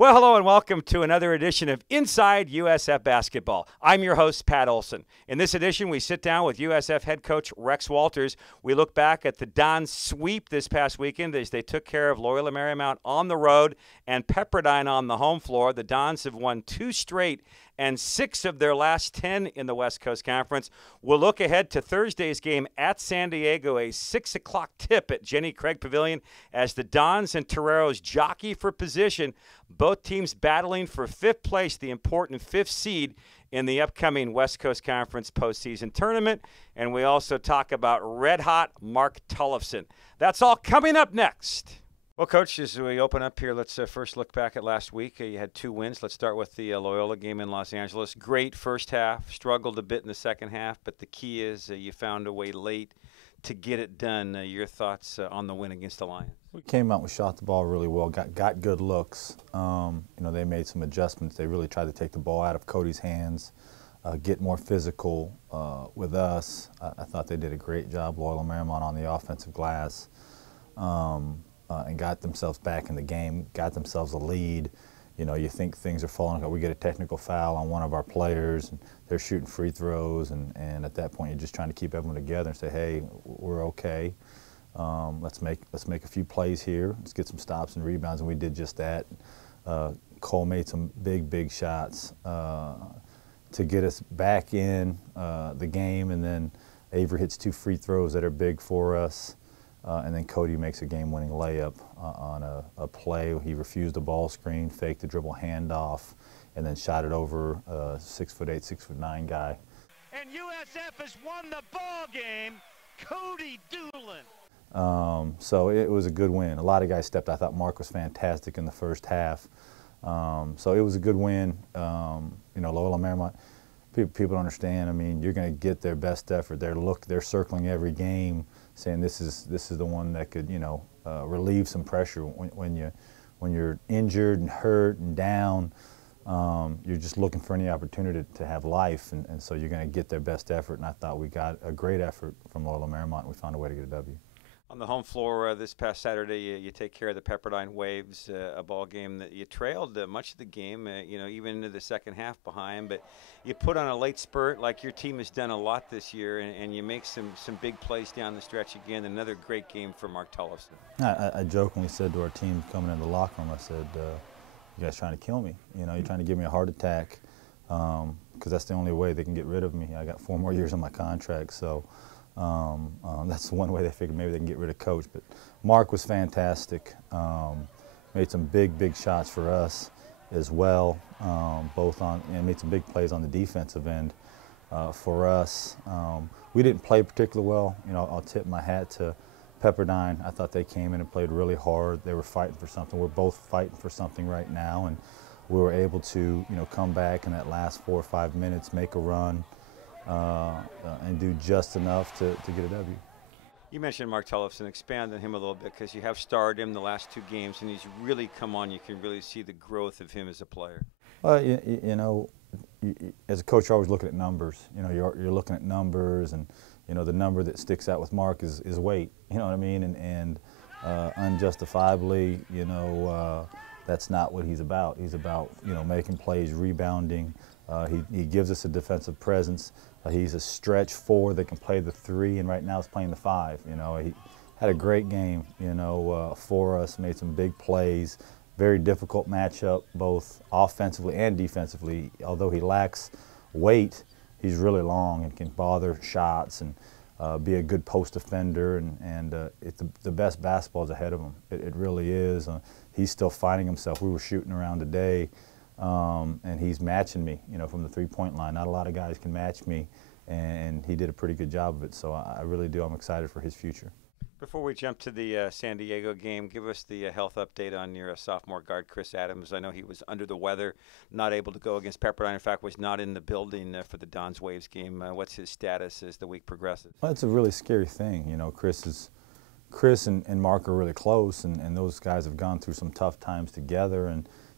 Well, hello and welcome to another edition of Inside USF Basketball. I'm your host, Pat Olson. In this edition, we sit down with USF head coach Rex Walters. We look back at the Dons sweep this past weekend as they took care of Loyola Marymount on the road and Pepperdine on the home floor. The Dons have won 2 straight and 6 of their last 10 in the West Coast Conference. We'll look ahead to Thursday's game at San Diego, a 6 o'clock tip at Jenny Craig Pavilion as the Dons and Toreros jockey for position, both teams battling for 5th place, the important 5th seed in the upcoming West Coast Conference postseason tournament. And we also talk about red-hot Mark Ellefson. That's all coming up next. Well, Coach, as we open up here, let's first look back at last week. You had 2 wins. Let's start with the Loyola game in Los Angeles. Great first half, struggled a bit in the second half, but the key is you found a way late to get it done. Your thoughts on the win against the Lions? We came out, we shot the ball really well, got good looks. They made some adjustments. They really tried to take the ball out of Cody's hands, get more physical with us. I thought they did a great job, Loyola Marymount, on the offensive glass. And got themselves back in the game, got themselves a lead. You think things are falling apart. We get a technical foul on one of our players, and they're shooting free throws, and at that point you're just trying to keep everyone together and say, hey, we're okay. Let's make a few plays here. Let's get some stops and rebounds, and we did just that. Cole made some big shots to get us back in the game, and then Avery hits 2 free throws that are big for us. And then Cody makes a game-winning layup on a play. He refused a ball screen, faked the dribble handoff, and then shot it over a 6'8", 6'9" guy. And USF has won the ball game. Cody Doolin. So it was a good win. A lot of guys stepped. I thought Mark was fantastic in the first half. So it was a good win. Loyola Marymount, people don't understand. I mean, you're going to get their best effort. They're circling every game, saying this is the one that could relieve some pressure when you're injured and hurt and down. You're just looking for any opportunity to have life, and so you're going to get their best effort. And I thought we got a great effort from Loyola Marymount, and we found a way to get a W. On the home floor this past Saturday, you take care of the Pepperdine Waves, a ball game that you trailed much of the game, even into the second half behind. But you put on a late spurt like your team has done a lot this year, and you make some big plays down the stretch again. Another great game for Mark Ellefson. I jokingly said to our team coming into the locker room, I said, you guys trying to kill me. You're trying to give me a heart attack because that's the only way they can get rid of me. I got 4 more years on my contract, so that's one way they figured maybe they can get rid of Coach. But Mark was fantastic. Made some big shots for us as well. Made some big plays on the defensive end for us. We didn't play particularly well. I'll tip my hat to Pepperdine. I thought they came in and played really hard. They were fighting for something. We're both fighting for something right now, and we were able to come back in that last 4 or 5 minutes, make a run. And do just enough to get a W. You mentioned Mark Ellefson. Expand on him a little bit because you have starred him the last 2 games, and he's really come on. You can really see the growth of him as a player. Well, as a coach, you're always looking at numbers. You're looking at numbers, and the number that sticks out with Mark is weight. You know what I mean? And unjustifiably, that's not what he's about. He's about making plays, rebounding. He gives us a defensive presence. He's a stretch 4 that can play the 3, and right now he's playing the 5. He had a great game, for us, made some big plays. Very difficult matchup, both offensively and defensively. Although he lacks weight, he's really long and can bother shots and be a good post defender. And the best basketball is ahead of him. It really is. He's still finding himself. We were shooting around today. And he's matching me, from the 3-point line. Not a lot of guys can match me, and he did a pretty good job of it. So I really do. I'm excited for his future. Before we jump to the San Diego game, give us the health update on your sophomore guard, Chris Adams. I know he was under the weather, not able to go against Pepperdine. In fact, was not in the building for the Dons Waves game. What's his status as the week progresses? Well, it's a really scary thing. Chris and Mark are really close, and those guys have gone through some tough times together.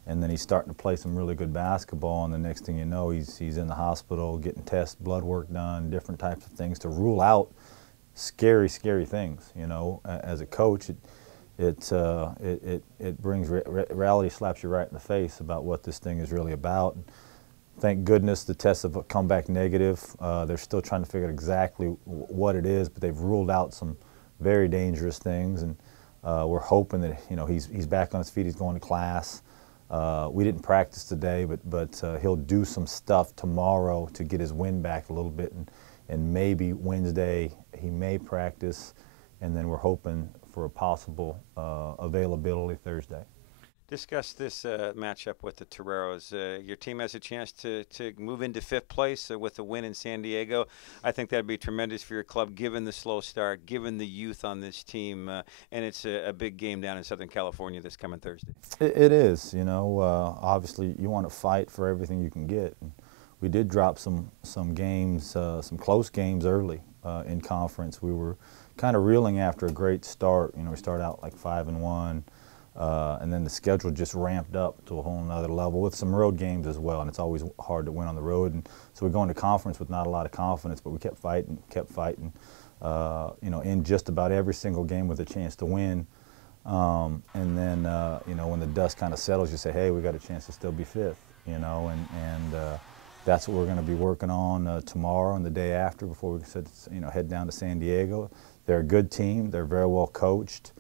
And then he's starting to play some really good basketball, and the next thing you know, he's in the hospital getting tests, blood work done, different types of things to rule out scary things. As a coach, it brings reality slaps you right in the face about what this thing is really about. Thank goodness the tests have come back negative. They're still trying to figure out exactly what it is, but they've ruled out some very dangerous things, and we're hoping that he's back on his feet. He's going to class. We didn't practice today, but he'll do some stuff tomorrow to get his wind back a little bit, and maybe Wednesday he may practice, and then we're hoping for a possible availability Thursday. Discuss this matchup with the Toreros. Your team has a chance to move into 5th place with a win in San Diego. I think that'd be tremendous for your club, given the slow start, given the youth on this team, and it's a big game down in Southern California this coming Thursday. It is. Obviously you want to fight for everything you can get. And we did drop some games, some close games early in conference. We were kind of reeling after a great start. We started out like 5-1. And then the schedule just ramped up to a whole nother level with some road games as well, and it's always hard to win on the road. And so we go into conference with not a lot of confidence, but we kept fighting, in just about every single game with a chance to win. And then, when the dust kind of settles, you say, hey, we got a chance to still be 5th, and that's what we're going to be working on tomorrow and the day after before we head down to San Diego. They're a good team. They're very well coached.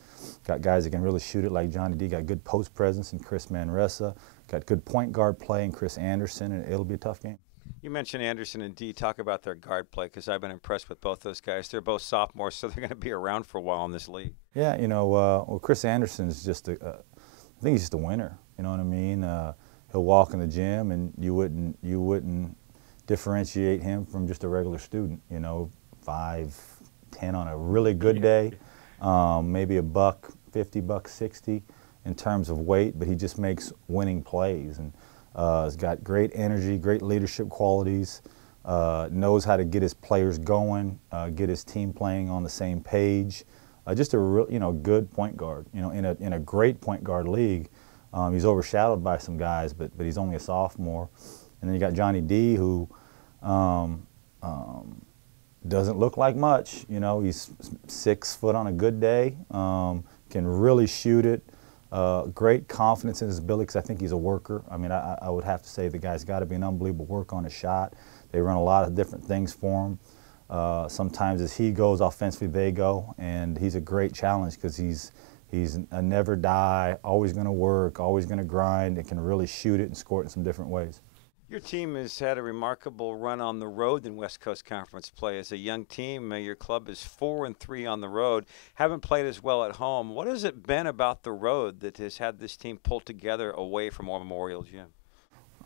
Got guys that can really shoot it like Johnny D. Got good post presence in Chris Manresa. Got good point guard play in Chris Anderson, and it'll be a tough game. You mentioned Anderson and D. Talk about their guard play, because I've been impressed with both those guys. They're both sophomores, so they're going to be around for a while in this league. Yeah, well, Chris Anderson is just I think he's just a winner. You know what I mean? He'll walk in the gym, and you wouldn't differentiate him from just a regular student. 5'10" on a really good day. Maybe $150, $160 in terms of weight, but he just makes winning plays, and he's got great energy, great leadership qualities, knows how to get his players going, get his team playing on the same page. Just a real, good point guard. In a great point guard league, he's overshadowed by some guys, but he's only a sophomore. And then you got Johnny D, who doesn't look like much. He's 6 foot on a good day, can really shoot it. Great confidence in his ability, because I think he's a worker. I mean, I would have to say the guy's got to be an unbelievable work on his shot. They run a lot of different things for him. Sometimes as he goes offensively, they go, and he's a great challenge because he's a never die, always going to work, always going to grind, and can really shoot it and score it in some different ways. Your team has had a remarkable run on the road in West Coast Conference play. As a young team, your club is 4-3 on the road. Haven't played as well at home. What has it been about the road that has had this team pull together away from Memorial Gym?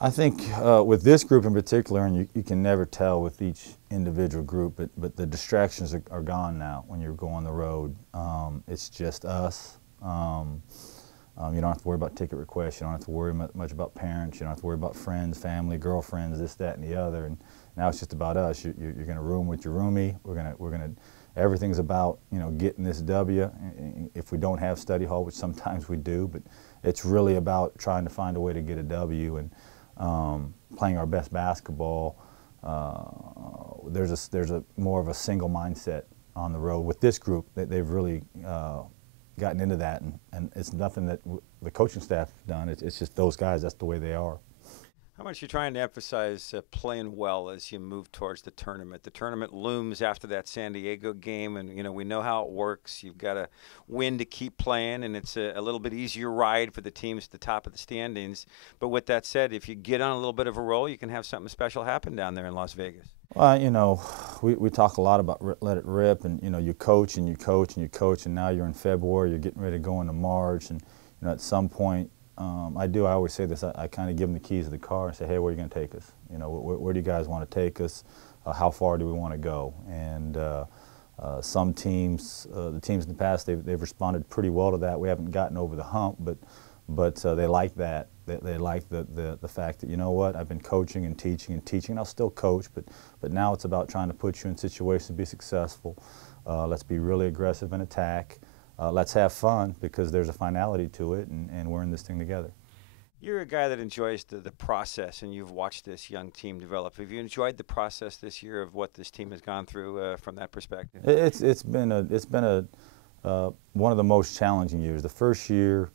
I think with this group in particular, and you can never tell with each individual group, but the distractions are gone now when you go on the road. It's just us. You don't have to worry about ticket requests. You don't have to worry much about parents. You don't have to worry about friends, family, girlfriends, this, that, and the other. And now it's just about us. You're going to room with your roomie. Everything's about getting this W. If we don't have study hall, which sometimes we do, but it's really about trying to find a way to get a W and playing our best basketball. There's a more of a single mindset on the road with this group. They've really gotten into that, and it's nothing that the coaching staff have done. It's just those guys. That's the way they are. How much are you trying to emphasize playing well as you move towards the tournament? The tournament looms after that San Diego game, and we know how it works. You've got to win to keep playing, and it's a little bit easier ride for the teams at the top of the standings. But with that said, if you get on a little bit of a roll, you can have something special happen down there in Las Vegas. Well, we talk a lot about let it rip, and you coach and you coach and you coach, and now you're in February, you're getting ready to go into March, and at some point, I always say this, I kind of give them the keys of the car and say, hey, where are you going to take us? Where do you guys want to take us? How far do we want to go? And some teams, the teams in the past, they've responded pretty well to that. We haven't gotten over the hump, but they like that. They like the fact that, I've been coaching and teaching and teaching, and I'll still coach, but now it's about trying to put you in situations to be successful. Let's be really aggressive and attack. Let's have fun, because there's a finality to it, and we're in this thing together. You're a guy that enjoys the process, and you've watched this young team develop. Have you enjoyed the process this year of what this team has gone through from that perspective? It's been a one of the most challenging years. The first year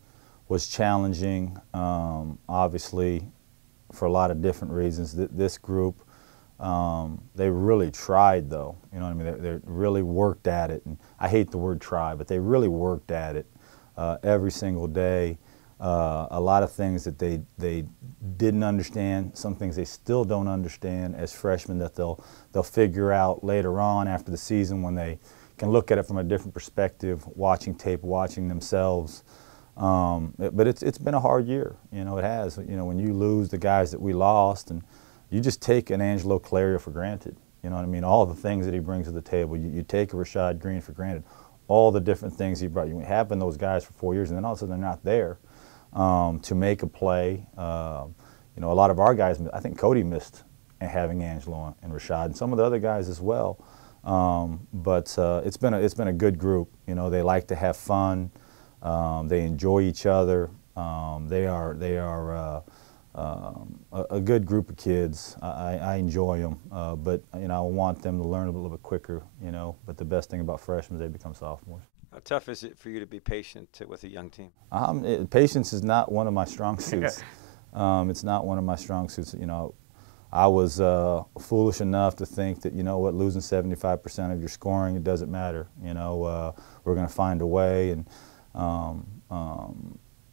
was challenging, obviously, for a lot of different reasons. This group, they really tried, though. You know what I mean? They really worked at it. And I hate the word try, but they really worked at it every single day. A lot of things that they didn't understand, some things they still don't understand as freshmen that they'll figure out later on after the season when they can look at it from a different perspective, watching tape, watching themselves. But it's been a hard year. You know, it has. You know, when you lose the guys that we lost, and you just take an Angelo Clario for granted. You know what I mean? All the things that he brings to the table. You take a Rashad Green for granted. All the different things he brought. You have been those guys for 4 years, and then all of a sudden they're not there to make a play. You know, a lot of our guys, I think Cody missed having Angelo and Rashad, and some of the other guys as well. But it's been a good group. You know, they like to have fun. They enjoy each other. They are a good group of kids. I enjoy them, but you know, I want them to learn a little bit quicker. You know, but the best thing about freshmen is they become sophomores. How tough is it for you to be patient with a young team? Patience is not one of my strong suits. It's not one of my strong suits. You know, I was foolish enough to think that, you know what, losing 75% of your scoring, it doesn't matter. You know, we're going to find a way. And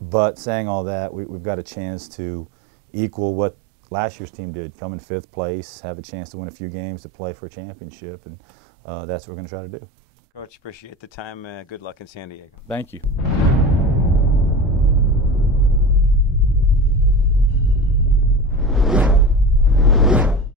but saying all that, we've got a chance to equal what last year's team did, come in 5th place, have a chance to win a few games to play for a championship, and that's what we're going to try to do. Coach, appreciate the time. Good luck in San Diego. Thank you.